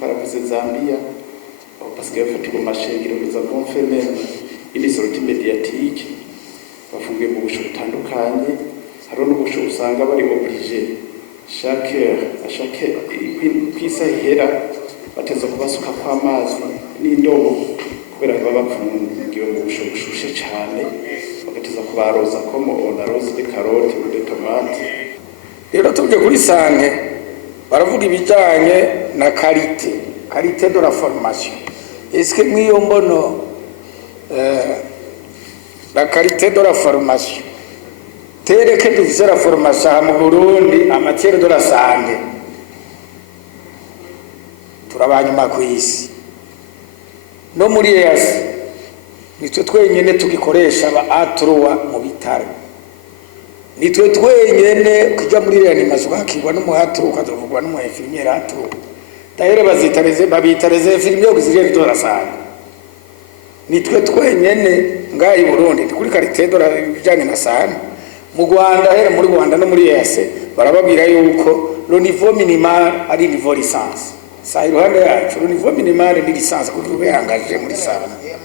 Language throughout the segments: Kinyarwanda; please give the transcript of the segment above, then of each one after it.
baravuze Zambia aho basigaye bafatirwa amashengero za confirmer ini sortie médiatique bafungiye mu busho butandukanye haro n'ubusho usanga bari obligé chaque kwisa ihera bateza kubasuka kw'amazi n'indobo kubera baba bapfungiwe mu busho bushushe cyane bagateza kubaroza comme on arrose des carottes ou des tomates. Rero tuje kuri santé baravuga ibijanye na qualité de la formation. Est-ce que mwiyo mbono la qualité de la formation tere que dufise la formation mu Burundi en matière de la santé turabanyuma ku isi no muri EAC nitwe twenyene tugikoresha ba A3 mu bitaro nitwe twenyene kujya muri reanimation hakigwa n'umuhaturu ukazovugwa n'umuinfirmiere aturu dahere babitareze infirmiere kuzije bito rasanga nitwe twenyene ngayi Burundi kuri qualité de la bijanye na santé mu Rwanda here muri Rwanda no muri EAC barababwira yuko le niveau minimal ari niveau licence sa iruhande yacu le niveau minimal ni licence kuko uberangaje muri santé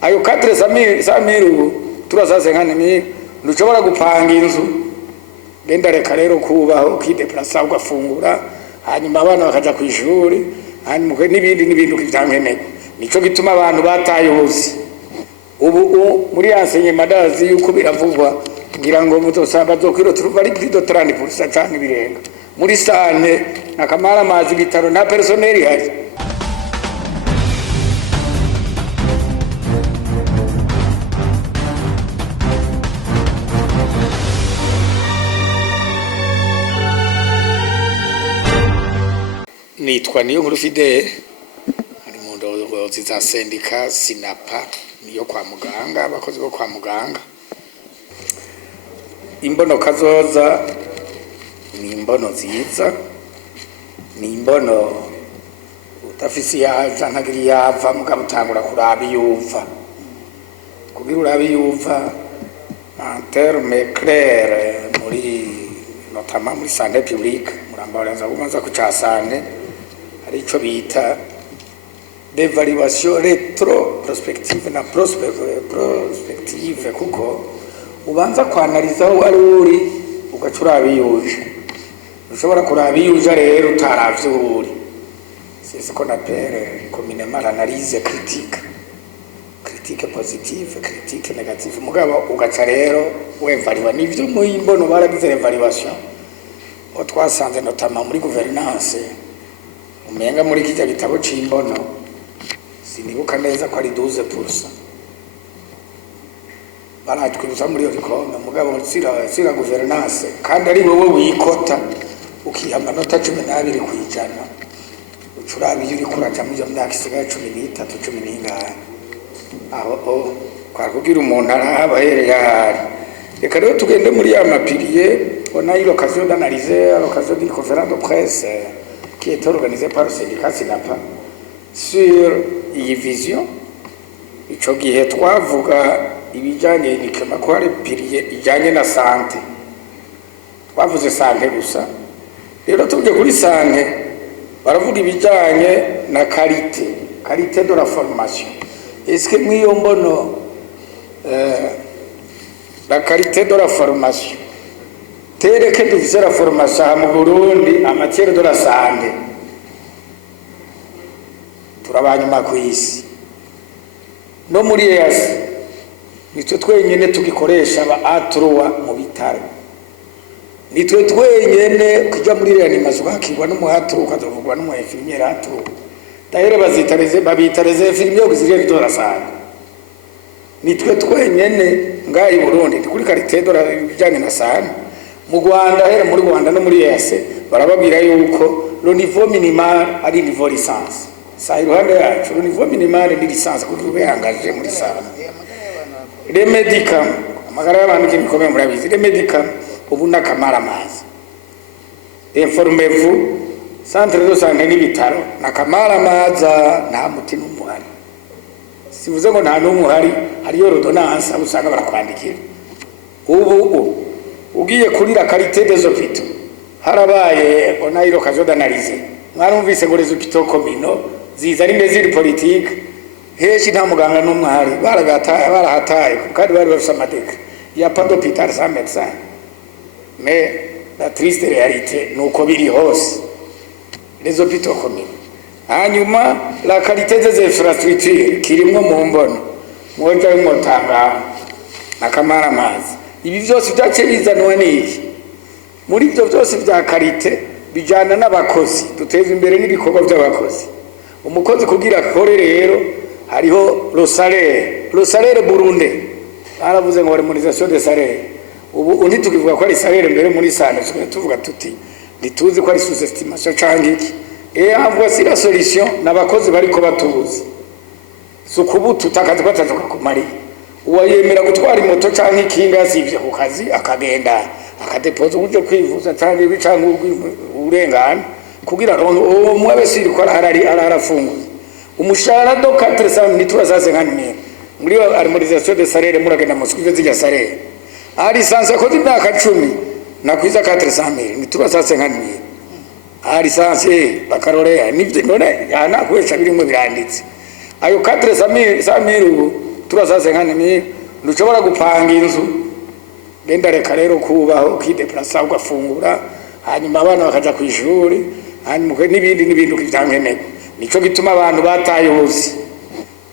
ayo 400,000 350,000 ntushobora gupanga inzu genda reka rero kubaho ukideplasa ugafungura hanyuma abana bakaja ku ishuri hanyuma n'ibindi bitankeneko nico gituma abantu bataye ubuzi ubu muri yasenye madazi yuko biravugwa ngira ngo mutosaba zokwiro bari kuri 30% cyangwa ibirenga muri sane nakamara amazi bitaro na personnel hari nitwa niyo nkuru Fidele ari mu ndongozi za sendika Sinapa niyo kwa muganga abakozi bo kwa muganga. Imbono kazoza ni imbono nziza, ni imbono utafisi yaza ntagiri yava mugabutangura kuraba yuva kugira urabi yuva en terme clair muri notamment muri santé publique murambaranza kumanza kucasane ari cyo bita d'évaluation rétrospective na prospective kuko ubanza kwanaliza aho ari uri ugacurabiyuje ushobora kurabiyuje rero utaravye uri c'est ce qu'on appelle communément l'analyse critique positive critique négative mugabo ugaca rero wevalua nivyo mu imbono baragize evaluation o twasanze notamment muri gouvernance umenga muri kijya gitabo c'imbono sinibuka neza ko ari 12% baratwibuza muri yo rikombe mugabo sira gouvernance kandi ari wowe wikota ukiha amanota 12 kwijana ucurabi yuri kuraja mu myaka isigaye 13 14 aho kwa kugira umuntu arabahereye ahari reka rero tugende muri ya mapirier on a eu l'occasion d'analyser à l'occasion d'une conférence de presse qui est organisée par le syndicat Sinapa sur iyi vision ico gihe twavuga ibijanye n'ikema ko ari pirier ijanye na santé twavuze santé gusa rero tuje kuri santé baravuga ibijanye na qualité de la formation. Est-ce que mwiyo mbono la qualité de la formation tere que dufise la formation mu Burundi en matière de la santé turabanyuma ku isi no muri EAC nitwe twenyene tugikoresha ba A3 mu bitaro nitwe twenyene kujya muri reanimation hakigwa n'umuhaturu ukazovugwa n'umuinfirmiere aturu dahere babitareze infirmiere kuzije bito rasanga nitwe twenyene ngayi Burundi kuri qualité de la bijanye na santé mu Rwanda here muri Rwanda no muri EAC barababwira yuko le niveau minimal ari niveau licence sa iruhande yacu le niveau minimal ni licence kuko uberangaje muri santé les médicaments amagara y'abantu kibikomeye murabizi les médicaments ubu nakamara amazi informez-vous centre de santé n'ibitaro nakamara amaza nta muti n'umuhari sivuze ngo nta n'umuhari hariyo ordonnance usanga barakwandikira ubu ugiye kuri la qualité des hôpitaux harabaye on a eu l'occasion d'analyser mwarumvise ngo les hôpitaux communaux ziza ari mesure politique heshi nta muganga n'umwari barahataye kandi bari bafite amateka ya pas d'hôpital sans médecin mais la triste réalité nuko biri hose les hôpitaux communaux. Hanyuma la qualité des infrastructures kirimwo mu mbono mwoja y'umutanga akamara amazi ibi byose byace bizanwa n'iki muri ibyo byose bya qualité bijana n'abakozi duteza imbere n'ibikorwa by'abakozi umukozi kugira akore rero hariho le salaire burunde baravuze ngo harmonisation des salaires ubu undi tukivuga ko ari salaire mbere muri sane tuvuga tuti ntituzi ko ari sous-estimation canke iki voici la solution n'abakozi bariko batubuze sukubu tutakazi kwatazuka kumari uwayemera gutwara imoto canke ikinga sivye ku kazi akagenda akadepoza uje kwivuza canke bicanga urengana kugira ngo umwe siri ko ararafunguye umushahara do 400 niturazasenganimira muri harmonisation des salaires muragenda musikuve zijya salaire ari sanse ko imyaka 10 nakwiza 400,000 niturazasenganimira ari sanse bakarorea nivyo none yana kwesha birimo biranditse ayo 400,000 ubu turazasenganimira ndushobora gupanga inzu genda reka rero kubaho kideplasa ugafungura hanyuma abana bakaja ku ishuri hanyuma n'ibindi kivyankeneko nico gituma abantu bataye ubuzi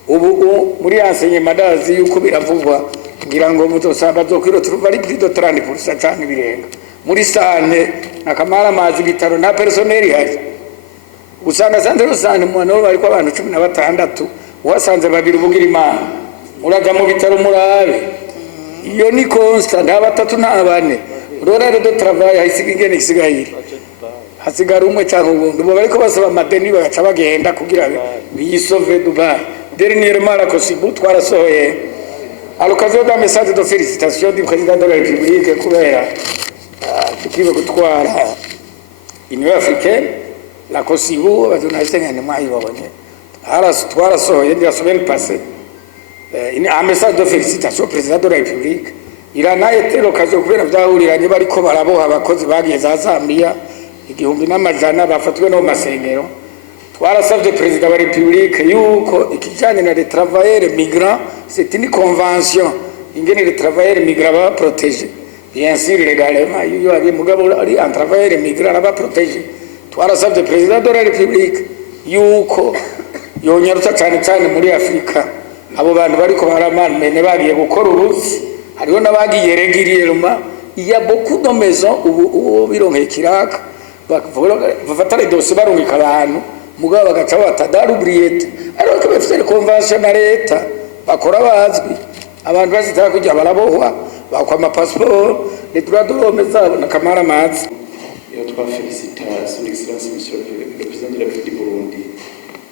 ubu muri yasenye madazi yuko biravugwa ngira ngo mutosaba zokwiro turuva ari plus de 30% canke birenga muri sane nakamara amazi bitaro na personnel hari usanga sante mwana bari ko abantu 16 wasanze babiri bugira imana muraja mu bitaro murabe iyo ni constant abatatu na bane rorare do travail hayisiga ingene isigayire hasigara umwe cyangwa ubundi bo bariko basaba madeni bagaca bagenda kugira biyisove Dubai dernièrement la COSIBU twarasohoye à l'occasion d'un message de félicitations du président de la République kubera tukiba gutwara Union africaine la COSIBU bazunasengane mwayibonye twarasohoye la semaine passée un message de félicitations au président de la République. Il en a été l'occasion kubera byahuriranye bariko baraboha abakozi bagiye za Zambia igihumbi n'amajana bafatwe no masengero twarasavye président de la République yuko ikijanye na les travailleurs migrants c'est une convention ingene les travailleurs migrants ba protéger bien sûr légalement iyo abi mugabo ari un travailleur migrant ba protéger twarasavye président de la République yuko yonyarutsa cyane muri Afrika abo bantu bariko baramene bagiye gukora uruzi hariho nabagiye régulièrement il y a beaucoup de maisons où bironke kiraka bafata les dossiers barungika abantu mugabo bagaca batadarubriete alors que bafite convention na leta bakora bazwi abantu bazitaka kujya barabohwa bakwa ama passeport les droits de l'homme zabo nakamara amazi iyo twafelicita son excellence monsieur le président de la République du Burundi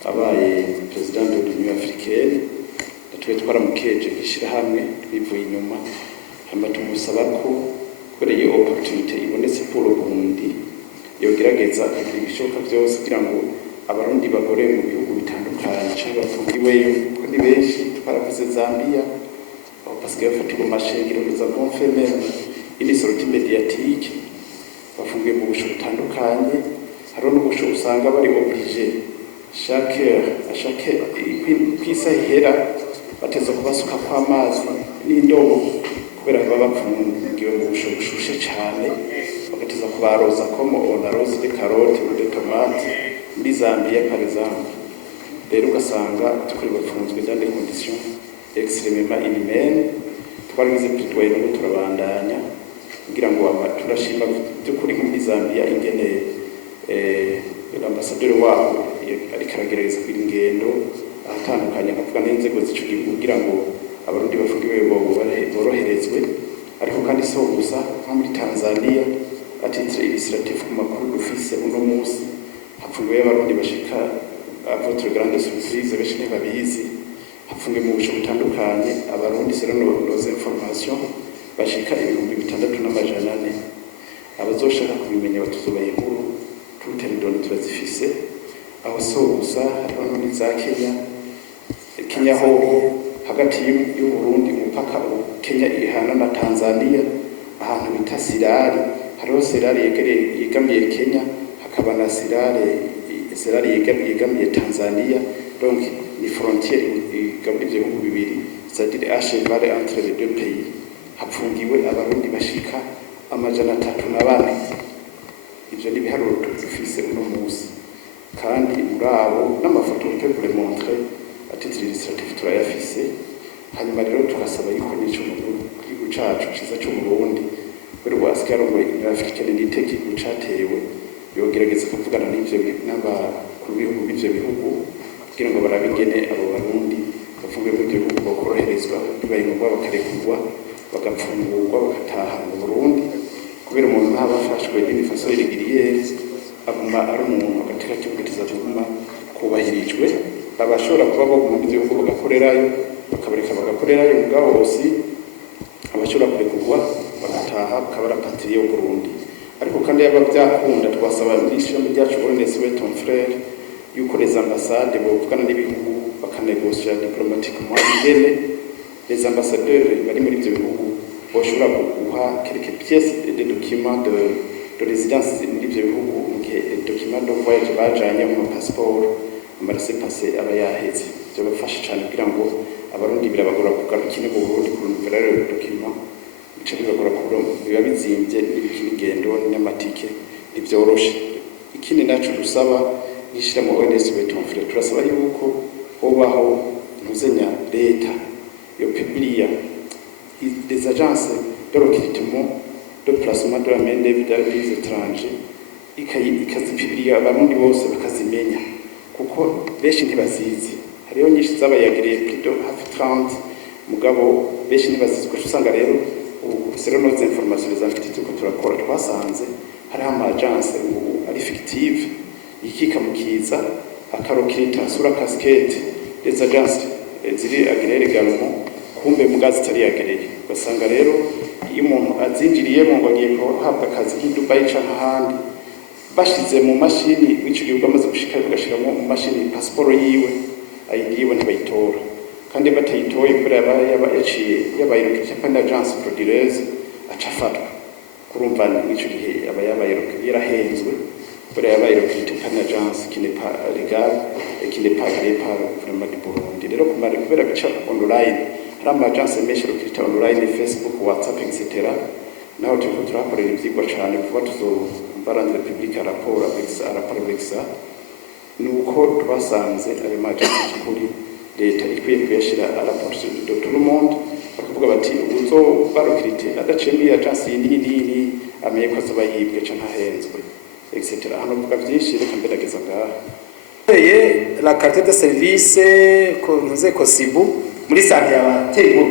abaye président de l'Union africaine twe twaramukeje gishira hamwe bivuye inyuma hamba tumusaba ko koreye opportunity ibonetse pour Burundi yogerageza ibishoboka byose kugira ngo abarundi bagore mu bihugu bitandukanye cyangwa bafungiweyo ko ni benshi twaravuze Zambia parce que fatika mashengero za confirmer ini sortie médiatique bafungiwe mu busho butandukanye haro n'ubusho usanga bari obligé chaque kwisa ihera bateza kubasuka kw'amazi n'indobo kubera baba bapfungiwe mu busho bushushe cyane bagateza kubaroza comme on arrose des carottes ou des tomates muri Zambia par exemple rero ugasanga tukuri bapfunzwe dans des conditions extrêmement inhumaines twarize plutôt no turabandanya kugira ngo turashima byukuri muri Zambia ingene l'ambassadeur wabo ari karagereza kw'ingendo atandukanye akavuga n'inzego z'icugi kugira ngo abarundi bafungiwe boroherezwe ariko kandi so gusa nko muri Tanzania atitre illustratif ku makuru dufise uno munsi hapfungiwe abarundi bashika votre grande surprise benshi babizi hapfungiwe mu busho butandukanye abarundi selon nos informations bashika 6,400 abazoshaka kubimenya batuzobaye inkuru tuteridoni turazifise aho so gusa hariho n'iza Kenya ho hagati y'u Burundi umupaka Kenya ihana na Tanzania ahantu bita Sirari hariho Sirari yegamiye Kenya hakaba na Sirari Serari yegamiye Tanzania, donc ni frontière igabura ivyo bihugu bibiri, c'est-à-dire à cheval entre les deux pays. Hapfungiwe abarundi bashika 304. Ivyo ni biharuro dufise uno musi, kandi murabo n'amafoto peut vous les montrer à titre illustratif turayafise. Hanyuma rero tukasaba yuko n'ico igihugu cacu ciza cyo mu Burundi buri wasikara ngo African Unity igihugu catewe yogerageza kuvugana n'ivyo n'abakuru b'ibihugu b'ivyo bihugu kugira ngo barabigene abo barundi bavuge ko ibyo bihugu bakoroherezwa bibaye ngombwa bakarekurwa bagapfungurwa bagataha mu Burundi, kubera umuntu ntabafashwe n'imifaso irigiriye aguma ari umuntu agateka cy'ubutiza tuguma kubahirijwe. Abashobora kuba bo mu bihugu bagakorerayo bakabareka bagakorerayo mugabo hose, abashobora kurekurwa bagataha bakabara patriye mu Burundi. Ariko kandi yaba byakunda twasaba n'ishami ryacu Burundi Sowe ton frère yuko les ambassades bovugana n'ibihugu bakanegosya diplomatiquement ingene les ambassadeurs bari muri ibyo bihugu bashobora guha quelques pièces de documents de résidence muri ibyo bihugu, les documents de voyage bajanye mu passeport amarese passé aba yaheze. Byo bafasha cyane kugira ngo abarundi birabagora kugarukira mu Burundi ku numero yo document bice bibagora kubura, biba bizimvye n'ibikingendo n'amatike ntibyoroshe. Ikindi nacu dusaba nishira mu ONS wetumfire, turasaba yuko hobaho ntuzenya leta yo publia des agences de recrutement de placement de la main d'œuvre des étrangers, ikazipublia abarundi bose bakazimenya, kuko benshi ntibazizi. Hariho nyinshi zabayagiriye plutôt hafi 30 mugabo benshi ntibazizi, ko usanga rero c'est nos informations les activités que turakora twasanze hari ama agence ari fictive ikika mukiza akarokita sura casquette des agences ziri agirere également kumbe mugazi tari agereye. Basanga rero iyo umuntu azinjiriyemo ngo agiye guhabwa akazi nk'i Dubai canke ahandi, bashize mu mashini w'ico gihugu amaze gushika bagashiramo mu mashini passport yiwe ayidiwe ntibayitora, kandi batayitoye kubera yaba yabayirokije kandi agence frauduleuse acafatwa. Kurumva n'icyo gihe aba yarahenzwe kubera yabayirokije kandi agence qui n'est pas légale et qui n'est pas agréée par le gouvernement du Burundi. Rero kubera bica online hari ama agence menshi rokita online, Facebook, WhatsApp etc. Naho turakorera ivyigwa cyane kuba tuzobaranze public rapport avec ça nuko twasanze ayo agence kuri leta ikwiye kuyashira à la portée de tout le monde, bakavuga bati uzo barokirite adacembiye agence yindi amenye ko azoba yibwe canke ahenzwe etc. Hano vuga byinshi reka mberageza ngaha la carte de service ko ntuze ko sibu muri sante y'abatego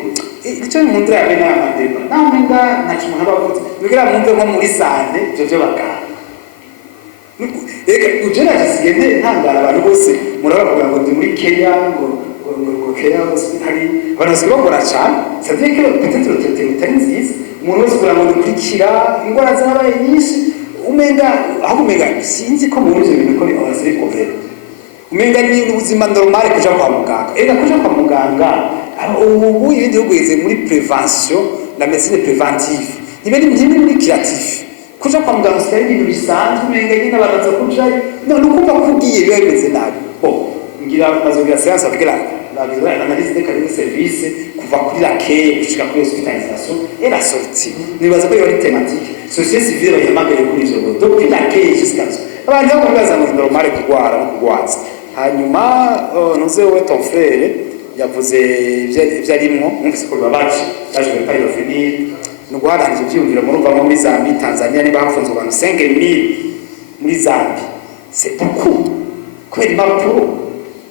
icyo nkundira yabe n'amadeba namenga ntakimwe abavuze nugira mwumve nko muri sante byo baganga reka ujera sigende ntangara abantu bose murabavuga ngo ndi muri Kenya ngo Kenya hari banasubira ngo racana c'est-à-dire que peut-être le traitement est nziza umuntu wese kugira ngo dukurikira ingwara zabaye nyinshi umenga aho umenga sinzi ko muri ibyo bintu ko ni abasiri problème umenga ni ubuzima normal kuja kwa muganga. Ega kuja kwa muganga ubu ibindi ugeze muri prévention, la médecine préventive ibindi byindi muri créatif. Kuja kwa muganga c'est ibintu bisanzwe umenga nyine baraza kuja no nukumva kugiye biba bimeze nabi. Ngira mazogira séance avec l'analyse des cas de service kuva kuri la care gushika kuri hospitalisation et la sortie. Nibaza ko yari thématique société civile bayamagare kuri izo ngo donc la care jusqu'à abantu bako baza mu normal kugwara no kugwaza. Hanyuma nuze we ton frère yavuze ibyarimwo mwumvise ko babaje baje muri Paris no guharangije byumvira murumva mu Zambia Tanzania ni bafunze abantu 5000 muri Zambia. C'est beaucoup kubera impapuro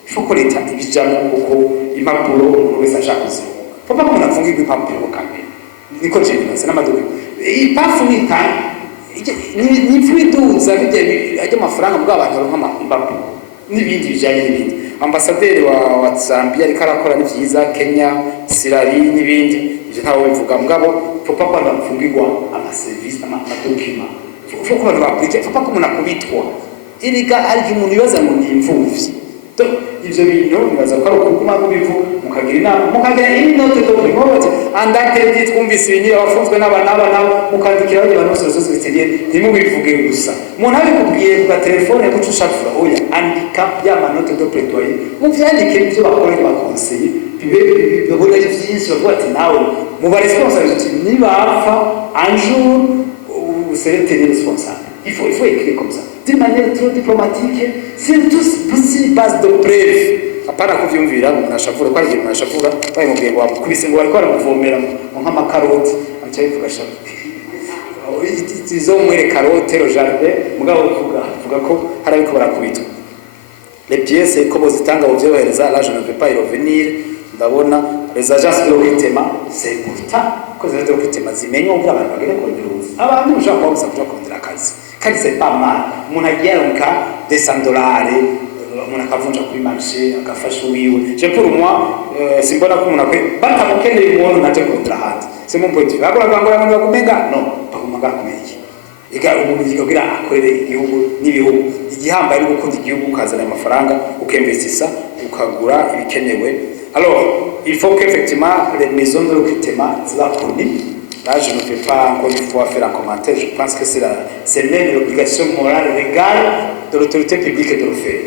fuko leta ibijamo kuko impapuro umuntu wese ashaka kuziho papa ko nafunga impapuro kamwe niko jeneza n'amadogo ipafu nita ni fwiduza bijye ajya amafaranga bw'abantu baronka impapuro n'ibindi bijanye n'ibindi. Ambassadeur wa Zambia ariko arakora ni vyiza, Kenya, Sirari n'ibindi ivyo ntawe bivuga mugabo papa ko ndafungirwa ama service ama document fuko abantu bakwije papa ko umuntu akubitwa iriga ari umuntu yoza ngo ni imfuvyi Donc ivyo bintu nibaza ko ari ukuguma mubivu mukagira inama mukagira inote do primote andake twumvise ibintu abafunzwe n'abana mukandikira abandi bantu bose zose bitiriye ntimubivuge gusa umuntu abikubwiye ku telefone guca ushafura oya andika ya manote do plaidoyer muvyandike ivyo bakora bakonseye bibona byinshi bavuga ati nawe mu ba responsabilité nibapfa un jour vous serez tenu responsable. Il faut écrire comme ça. D'une manière trop diplomatique, c'est tous une base de preuve. Apana kuvyumvira munashafura kwa igihe munashafura baye mu byengo kubise ngo bariko baramuvomera nk'amakaroti acaye kugasha. Izo mwere carotte le jardin mugabo vuga ko harabiko barakubitwa. Les pièces ko bozitanga bovyohereza là je ne vais pas y revenir ndabona les agences de recrutement c'est important ko les agences de recrutement zimenye ngo abantu bagere ko biruzi abantu ushaka kubaza kuja kondera akazi kandi c'est pas mal umuntu agiyeronka $200 umuntu akavunja kuri marché akafasha wiwe je pour moi simbona ko umuntu akwe batamukeneye umuntu naje kondera handi c'est mon point de vue agora ngora abantu bakumenga no bakumaga kumenye ega umuntu yigira akorere igihugu n'ibihugu igihambaye ari gukunda igihugu ukazana amafaranga ukemvestisa ukagura ibikenewe. Alors, il faut qu'effectivement les maisons de recrutement soient connues. Là, je ne vais pas encore une fois faire un commentaire. Je pense que c'est même l'obligation morale légale de l'autorité publique de le faire.